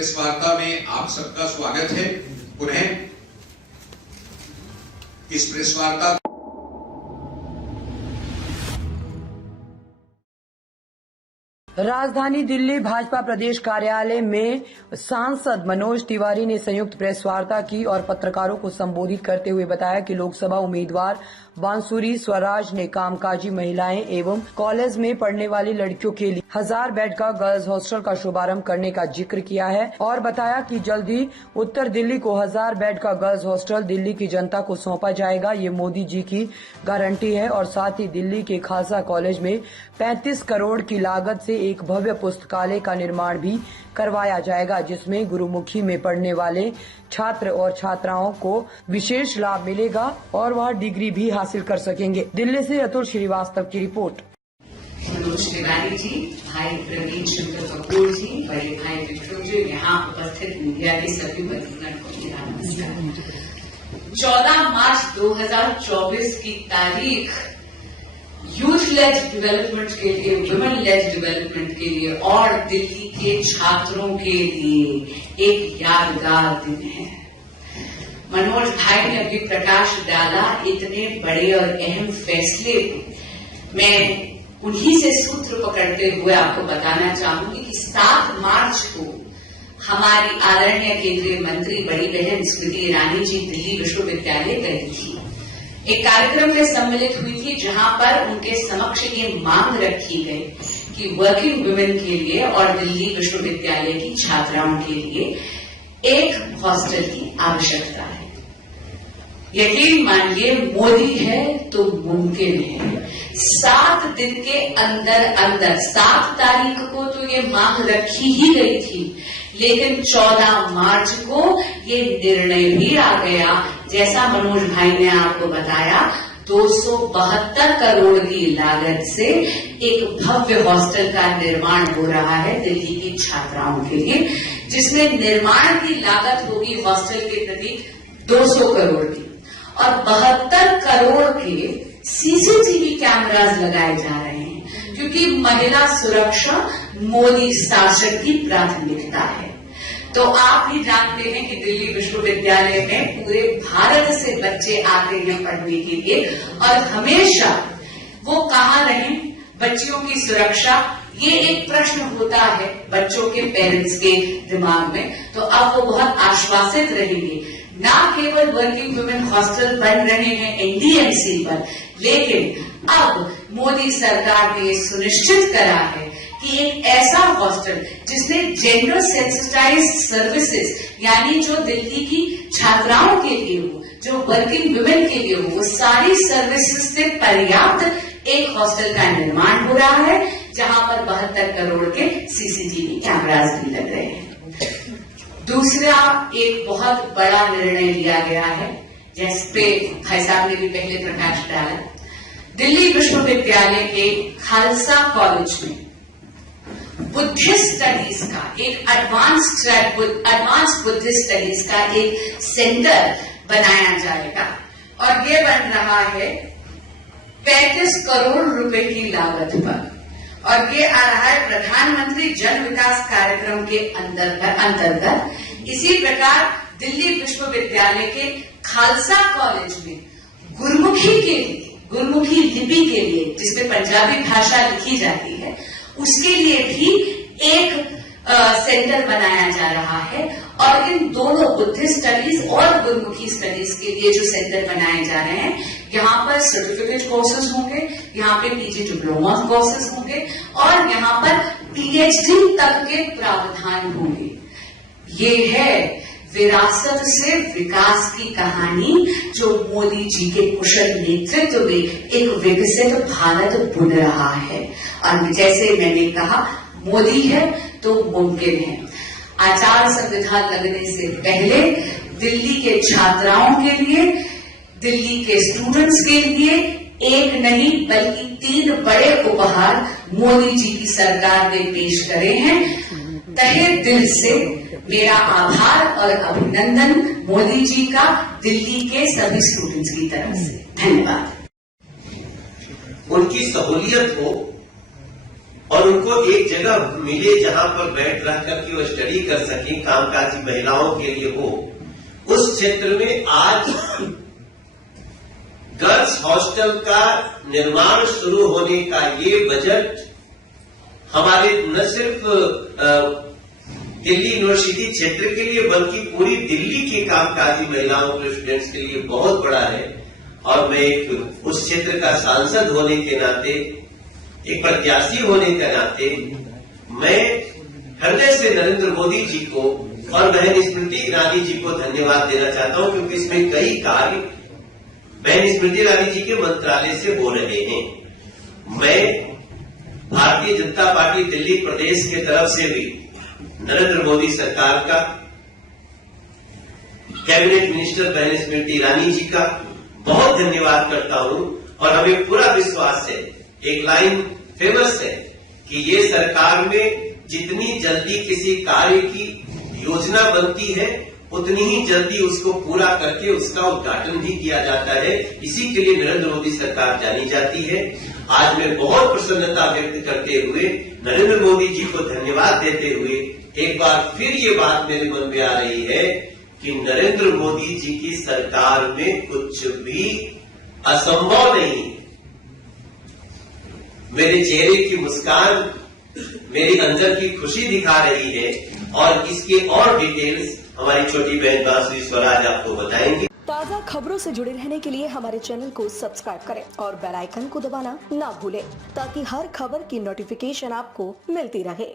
Press वार्ता में आप सबका स्वागत है। पुनः इस प्रेस वार्ता राजधानी दिल्ली भाजपा प्रदेश कार्यालय में सांसद मनोज तिवारी ने संयुक्त प्रेस वार्ता की और पत्रकारों को संबोधित करते हुए बताया कि लोकसभा उम्मीदवार बांसुरी स्वराज ने कामकाजी महिलाएं एवं कॉलेज में पढ़ने वाली लड़कियों के लिए 1000 बेड का गर्ल्स हॉस्टल का शुभारंभ करने का जिक्र किया है और बताया कि जल्द ही उत्तर दिल्ली को 1000 बेड का गर्ल्स हॉस्टल दिल्ली की जनता को सौंपा जाएगा। ये मोदी जी की गारंटी है और साथ ही दिल्ली के खालसा कॉलेज में 35 करोड़ की लागत से एक भव्य पुस्तकालय का निर्माण भी करवाया जाएगा, जिसमें गुरुमुखी में पढ़ने वाले छात्र और छात्राओं को विशेष लाभ मिलेगा और वह डिग्री भी हासिल कर सकेंगे। दिल्ली से अतुल श्रीवास्तव की रिपोर्ट। मनोज तिवारी जी, भाई प्रवीण शंकर कपूर जी, बड़े भाई विक्रम जी, यहाँ उपस्थित मीडिया के सभी बंधुगण को मेरा नमस्कार। 14 मार्च 2024 की तारीख यूथ लेड डेवलपमेंट के लिए, वुमेन लेड डेवलपमेंट के लिए और दिल्ली के छात्रों के लिए एक यादगार दिन है। मनोज भाई ने अभी प्रकाश डाला इतने बड़े और अहम फैसले को। मैं उन्हीं से सूत्र पकड़ते हुए आपको बताना चाहूंगी कि 7 मार्च को हमारी आदरणीय केंद्रीय मंत्री बड़ी बहन स्मृति ईरानी जी दिल्ली विश्वविद्यालय गई थी। एक कार्यक्रम में सम्मिलित हुई थी जहां पर उनके समक्ष ये मांग रखी गई कि वर्किंग वुमेन के लिए और दिल्ली विश्वविद्यालय की छात्राओं के लिए एक हॉस्टल की आवश्यकता है। यकीन मानिए, मोदी है तो मुमकिन है। 7 दिन के अंदर 7 तारीख को तो ये मांग रखी ही गई थी, लेकिन 14 मार्च को ये निर्णय भी आ गया। जैसा मनोज भाई ने आपको बताया, 272 करोड़ की लागत से एक भव्य हॉस्टल का निर्माण हो रहा है दिल्ली की छात्राओं के लिए, जिसमें निर्माण की लागत होगी हॉस्टल के प्रति 200 करोड़ की और 72 करोड़ के सीसीटीवी कैमरास लगाए जा रहे हैं, क्योंकि महिला सुरक्षा मोदी शासन की प्राथमिकता है। तो आप भी जानते हैं कि दिल्ली विश्वविद्यालय में पूरे भारत से बच्चे आते हैं पढ़ने के लिए और हमेशा वो कहाँ रहे, बच्चियों की सुरक्षा, ये एक प्रश्न होता है बच्चों के पेरेंट्स के दिमाग में। तो अब वो बहुत आश्वासित रहेंगे। न केवल वर्किंग वुमेन हॉस्टल बन रहे हैं एनडीएमसी पर, लेकिन अब मोदी सरकार ने सुनिश्चित करा है कि एक ऐसा हॉस्टल जिसमें जेंडर सेंसिटाइज्ड सर्विसेज, यानी जो दिल्ली की छात्राओं के लिए हो, जो वर्किंग वुमेन के लिए हो, वो सारी सर्विसेज से पर्याप्त एक हॉस्टल का निर्माण हो रहा है, जहां पर 72 करोड़ के सीसीटीवी कैमरास भी लग रहे हैं। दूसरा एक बहुत बड़ा निर्णय लिया गया है, जिस पे भाई साहब ने भी पहले प्रकाश डाला। दिल्ली विश्वविद्यालय के खालसा कॉलेज में बुद्धिस्ट स्टडीज का एक एडवांस बुद्धिस्ट स्टडीज का एक सेंटर बनाया जाएगा और ये बन रहा है 35 करोड़ रुपए की लागत पर, और ये आ रहा है प्रधानमंत्री जन विकास कार्यक्रम के अंतर्गत। इसी प्रकार दिल्ली विश्वविद्यालय के खालसा कॉलेज में गुरुमुखी लिपि के लिए, जिसमें पंजाबी भाषा लिखी जाती है, उसके लिए भी एक सेंटर बनाया जा रहा है। और इन दोनों बुद्धिस्ट स्टडीज और गुरुमुखी स्टडीज के लिए जो सेंटर बनाए जा रहे हैं, यहाँ पर सर्टिफिकेट कोर्सेज होंगे, यहाँ पे पीजी डिप्लोमा कोर्सेज होंगे और यहाँ पर पीएचडी तक के प्रावधान होंगे। ये है विरासत से विकास की कहानी, जो मोदी जी के कुशल नेतृत्व में एक विकसित भारत बुन रहा है। और जैसे मैंने कहा, मोदी है तो मुमकिन है। आचार संहिता लगने से पहले दिल्ली के छात्राओं के लिए, दिल्ली के स्टूडेंट्स के लिए एक नहीं बल्कि 3 बड़े उपहार मोदी जी की सरकार ने पेश करे हैं। तहे दिल से मेरा आभार और अभिनंदन मोदी जी का दिल्ली के सभी स्टूडेंट्स की तरफ से। धन्यवाद। उनकी सहूलियत हो और उनको एक जगह मिले जहां पर बैठ रह करके वो स्टडी कर सकें, कामकाजी महिलाओं के लिए हो। उस क्षेत्र में आज गर्ल्स हॉस्टल का निर्माण शुरू होने का ये बजट हमारे न सिर्फ दिल्ली यूनिवर्सिटी क्षेत्र के लिए बल्कि पूरी दिल्ली की कामकाजी महिलाओं के स्टूडेंट्स के लिए बहुत बड़ा है। और मैं एक उस क्षेत्र का सांसद होने के नाते, एक प्रत्याशी होने के नाते मैं हृदय से नरेंद्र मोदी जी को और बहन स्मृति ईरानी जी को धन्यवाद देना चाहता हूं, क्योंकि इसमें कई कार्य बहन स्मृति ईरानी जी के मंत्रालय से हो रहे हैं। मैं भारतीय जनता पार्टी दिल्ली प्रदेश के तरफ से भी नरेंद्र मोदी सरकार का, कैबिनेट मिनिस्टर बहन स्मृति ईरानी जी का बहुत धन्यवाद करता हूं। और हमें पूरा विश्वास है, एक लाइन फेमस है कि ये सरकार में जितनी जल्दी किसी कार्य की योजना बनती है उतनी ही जल्दी उसको पूरा करके उसका उद्घाटन भी किया जाता है। इसी के लिए नरेंद्र मोदी सरकार जानी जाती है। आज मैं बहुत प्रसन्नता व्यक्त करते हुए नरेंद्र मोदी जी को धन्यवाद देते हुए एक बार फिर ये बात मेरे मन में आ रही है कि नरेंद्र मोदी जी की सरकार में कुछ भी असंभव नहीं। मेरे चेहरे की मुस्कान मेरी अंदर की खुशी दिखा रही है। और इसके और डिटेल्स हमारी छोटी बहन बांसुरी स्वराज आपको बताएंगी। ताज़ा खबरों से जुड़े रहने के लिए हमारे चैनल को सब्सक्राइब करें और बेल आइकन को दबाना ना भूलें, ताकि हर खबर की नोटिफिकेशन आपको मिलती रहे।